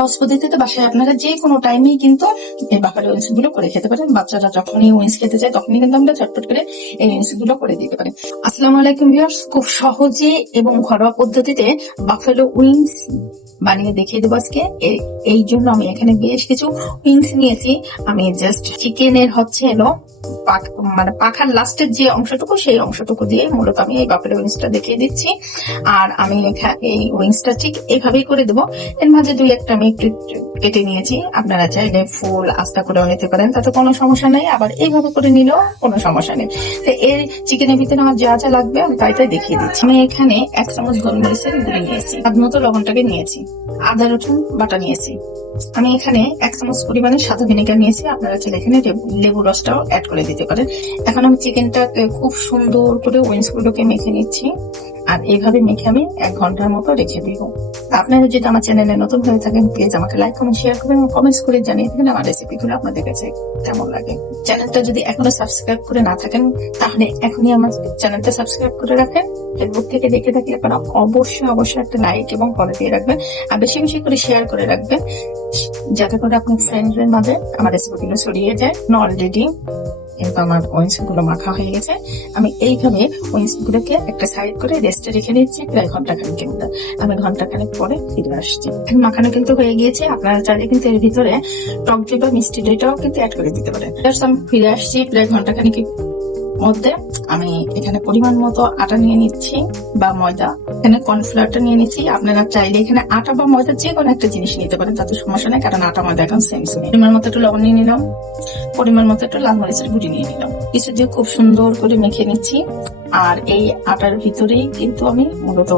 সহজ পদ্ধতিতে বাসায় আপনারা যে কোনো টাইমেই কিন্তু এই বাফালো উইংস গুলো করে খেতে পারেন। বাচ্চারা যখনই উইংস খেতে চায় তখনই কিন্তু আমরা চটপট করে এই উইংস গুলো করে দিতে পারি। আসসালামু আলাইকুম ভিউয়ার্স, খুব সহজে এবং ঘরোয়া পদ্ধতিতে বাফালো উইংস বানিয়ে দেখিয়ে দেবো আজকে। এই জন্য আমি এখানে বেশ কিছু উইংস নিয়েছি। আমি জাস্ট চিকেনের মানে পাখার লাস্টের যে অংশটুকু সেই অংশটুকু দিয়ে মূলত আমি এই বাফালো উইংসটা দেখিয়ে দিচ্ছি। আর আমি এই উইংসটা ঠিক এইভাবেই করে দেবো। এর মাঝে দুই একটা আমি একটু কেটে নিয়েছি। আপনারা চাইলে ফুল আস্তা করেও নিতে পারেন, তাতে কোনো সমস্যা নেই। আবার এইভাবে করে নিলেও কোনো সমস্যা নেই। তো এর চিকেনের ভিতরে আমার যা যা লাগবে আমি তাই দেখিয়ে দিচ্ছি। আমি এখানে 1 চামচ গোলমরিচের গুঁড়ি নিয়েছি, স্বাদ মতো লবণটাকে নিয়েছি, আদা রসুন বাটা নিয়েছি। আমি এখানে 1 চামচ পরিমাণে সাদা ভিনেগার নিয়েছি। আপনারা চাইলে এখানে লেবু রসটাও অ্যাড করে দিতে পারেন। এখন আমি চিকেনটাকে খুব সুন্দর করে উইংস গুলোকে মেখে নিচ্ছি। আর এইভাবে মেখে আমি 1 ঘন্টার মতো রেখে দিব। আপনারা যদি আমার চ্যানেলে নতুন হয়ে থাকেন প্লিজ আমাকে লাইক কমেন্ট শেয়ার করবেন এবং কমেন্টস করে জানিয়ে দেবেন আমার রেসিপিগুলো আপনাদের কাছে কেমন লাগে। চ্যানেলটা যদি এখনো সাবস্ক্রাইব করে না থাকেন তাহলে এখনই আমার চ্যানেলটা সাবস্ক্রাইব করে রাখেন। ফেসবুক থেকে দেখে থাকলে আপনারা অবশ্যই একটা লাইক এবং ফলো দিয়ে রাখবেন। আর বেশি বেশি করে শেয়ার করে রাখবেন যাতে করে আপনার ফ্রেন্ডদের মাঝে আমার রেসিপিগুলো ছড়িয়ে যায়। অলরেডি কিন্তু আমার উইংস গুলো মাখা হয়ে গেছে। আমি এইভাবে উইংস গুলোকে একটা সাইড করে রেস্টে রেখে দিচ্ছি প্রায় ঘন্টাখানেকের মতো। আমি ঘন্টাখানেক পরে ফিরে আসছি। মাখানো কিন্তু হয়ে গিয়েছে। আপনারা চাইলে কিন্তু এর ভিতরে টক দই বা মিষ্টি দইটাও কিন্তু অ্যাড করে দিতে পারেন। আমি ফিরে আসছি প্রায় ঘন্টাখানেকের মধ্যে। আমি এখানে পরিমাণ মতো আটা নিয়ে নিচ্ছি বা ময়দা। এখানে কর্নফ্লাওয়ারটা নিয়ে নিচ্ছি। আপনারা চাইলে এখানে আটা বা ময়দা যে কোনো একটা জিনিস নিতে পারেন, তাতে সমস্যা নেই, কারণ আটা ময়দা এখন সেম। পরিমাণ মতো একটু লবণ নিয়ে নিলাম, পরিমাণ মতো একটু লাল মরিচের গুঁড়ি নিয়ে নিলাম। কিছু দিয়ে খুব সুন্দর করে মেখে নিচ্ছি। আর এই আটার ভিতরেই কিন্তু আমি মূলত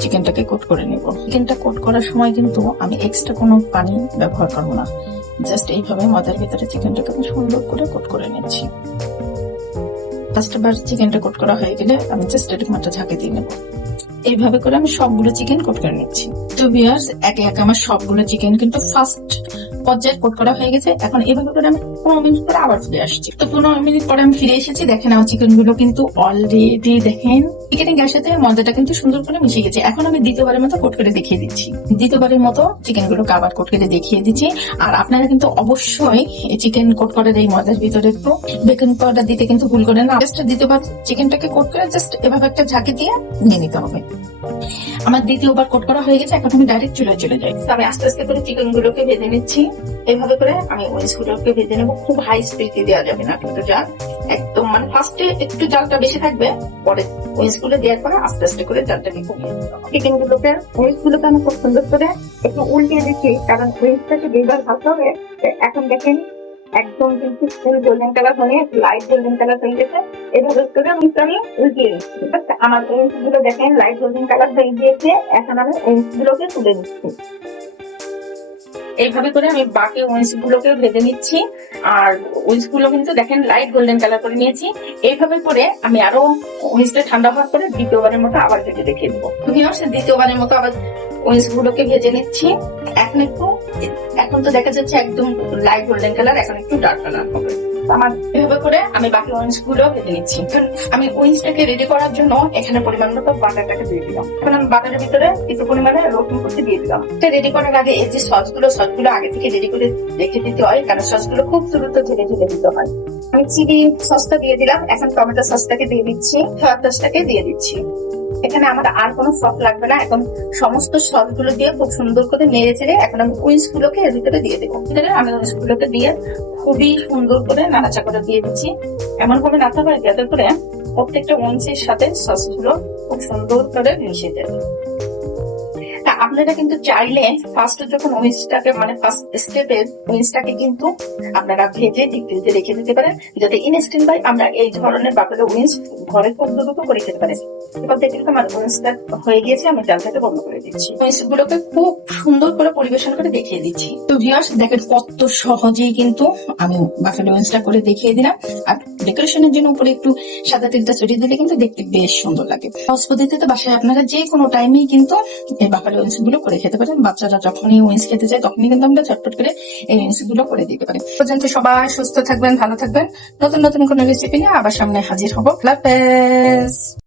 চিকেনটাকে কোট করে নেব। চিকেনটা কোট করার সময় কিন্তু আমি এক্সট্রা কোনো পানি ব্যবহার করবো না। জাস্ট এইভাবে ময়দার ভিতরে চিকেনটাকে সুন্দর করে কোট করে নিচ্ছি। ফার্স্টবার চিকেনটা কোট করা হয়ে গেলে আমি জাস্ট এরকম একটা ঝাঁকে দিয়ে নেবো। এইভাবে করে আমি সবগুলো চিকেন কোট করে নিচ্ছি। তো ভিউয়ার্স, একে একে আমার সবগুলো চিকেন কিন্তু ফার্স্ট পর্যায়ে কোট করা হয়ে গেছে। এখন এইভাবে করে আমি 15 মিনিট পরে আবার ফিরে আসছি। তো 15 মিনিট পরে আমি ফিরে এসেছি। দেখেন আমার চিকেন গুলো কিন্তু অলরেডি দেখেন চিকেনের গ্যাসের সাথে ময়দাটা কিন্তু সুন্দর করে মিশে গেছে। এখন আমি দ্বিতীয়বারের মতো কোট করে দেখিয়ে দিচ্ছি। দ্বিতীয়বারের মতো চিকেন গুলোকে আবার কোট করে দেখিয়ে দিচ্ছি। আর আপনারা কিন্তু অবশ্যই এই চিকেন কোট করার এই ময়দার ভিতরে একটু বেকিং পাউডার দিতে কিন্তু ভুল করেন না। জাস্ট দ্বিতীয়বার চিকেনটাকে কোট করে জাস্ট এভাবে একটা ঝাঁকি দিয়ে নিয়ে নিতে হবে। আমার দ্বিতীয়বার কোট করা হয়ে গেছে। এখন আমি ডাইরেক্ট চলে যাই। আমি আস্তে আস্তে করে চিকেন গুলোকে ভেজে নিচ্ছি। এভাবে করে আমি উইংস গুলোকে ভেজে নেবো। খুব হাই স্পিডে দেওয়া যাবে না, কিন্তু জাল একদম মানে ফার্স্টে একটু জালটা বেশি থাকবে, পরে উইংস গুলো দেওয়ার পরে আস্তে আস্তে করে জালটাকে কমিয়ে চিকেন গুলোকে উইংস গুলোকে আমি খুব সুন্দর করে একটু উল্টিয়ে দিচ্ছি, কারণ উইংসটাকে দুইবার ভাজতে হবে। এখন দেখেন একদম কিন্তু ফুল গোল্ডেন কালার হয়ে লাইট গোল্ডেন কালার হয়ে গেছে। এভাবে করে আমি উল্টিয়ে দিচ্ছি। আমার উইংস গুলো দেখেন লাইট গোল্ডেন কালার হয়ে গিয়েছে। এখন আমি উইংস গুলোকে তুলে নিচ্ছি। এইভাবে করে আমি বাকি উইংস গুলোকে ভেজে নিচ্ছি। আর উইংস গুলো কিন্তু দেখেন লাইট গোল্ডেন কালার করে নিয়েছি। এইভাবে করে আমি আরো উইংসটা ঠান্ডা হওয়ার পরে দ্বিতীয়বারের মতো আবার ভেজে দেখিয়ে দেবো। দ্বিতীয়বারের মতো আবার উইংস গুলোকে ভেজে নিচ্ছি। এখন তো দেখা যাচ্ছে একদম লাইট গোল্ডেন কালার, এখন একটু ডার্ক কালার হবে। আমার এভাবে করে আমি বাকি উইংস গুলো ভেজে নিচ্ছি। আমি উইংসটাকে রেডি করার জন্য এখানে পরিমাণ মতো বাটারটাকে দিয়ে দিলাম। এখন আমি বাটারের ভিতরে কিছু পরিমাণে রসুন কুচি দিয়ে দিলাম। রেডি করার আগে এই যে সসগুলো আগে থেকে রেডি করে রেখে দিতে হয়, কারণ সসগুলো খুব দ্রুত ঢেলে দিতে হয়। আমি চিলি সসটা দিয়ে দিলাম। এখন টমেটো সসটাকে দিয়ে দিচ্ছি, সয়া সসটাকে দিয়ে দিচ্ছি। এখানে আমার আর কোনো সস লাগবে না। এখন সমস্ত সস গুলো দিয়ে খুব সুন্দর করে নেড়ে চেড়ে এখন আমি উইংস গুলোকে এর ভিতরে দিয়ে দেবো। আমি উইংস গুলোকে দিয়ে খুবই সুন্দর করে নাড়াচা করে দিয়ে দিচ্ছি। এমন ভাবে নাড়তে হবে যাতে করে প্রত্যেকটা উইংসের সাথে সস গুলো খুব সুন্দর করে মিশে যায়। আপনারা কিন্তু চাইলে ফার্স্ট যখন উইংসটাকে মানে ফার্স্ট স্টেপের উইংসটাকে কিন্তু আপনারা ভেজে ডিপ ফ্রিজে রেখে দিতে পারেন, যাতে ইনস্ট্যান্ট বাই আমরা এই ধরনের বাফেলো উইংস ঘরে খুব দ্রুত করে খেতে পারি। এবার দেখে কিন্তু আমার উইংসটা হয়ে গিয়েছে। আমি জালটাকে বন্ধ করে দিচ্ছি। উইংস গুলোকে খুব সুন্দর করে পরিবেশন করে দেখিয়ে দিচ্ছি। তো ভিউয়ার্স দেখেন কত সহজেই কিন্তু আমি বাফেলো উইংসটা করে দেখিয়ে দিলাম। আর ডেকোরেশনের জন্য উপরে একটু সাদা তেলটা ছড়িয়ে দিলে কিন্তু দেখতে বেশ সুন্দর লাগে। সহজ পদ্ধতিতে বাসায় আপনারা যে কোনো টাইমেই কিন্তু এই বাফেলো উইংস গুলো করে খেতে পারেন। বাচ্চারা যখনই উইংস খেতে চায় তখনই কিন্তু আমরা চটপট করে এই উইংস গুলো করে দিতে পারি। পর্যন্ত সবাই সুস্থ থাকবেন, ভালো থাকবেন। নতুন কোনো রেসিপি নিয়ে আবার সামনে হাজির হবো। আল্লাহ হাফেজ।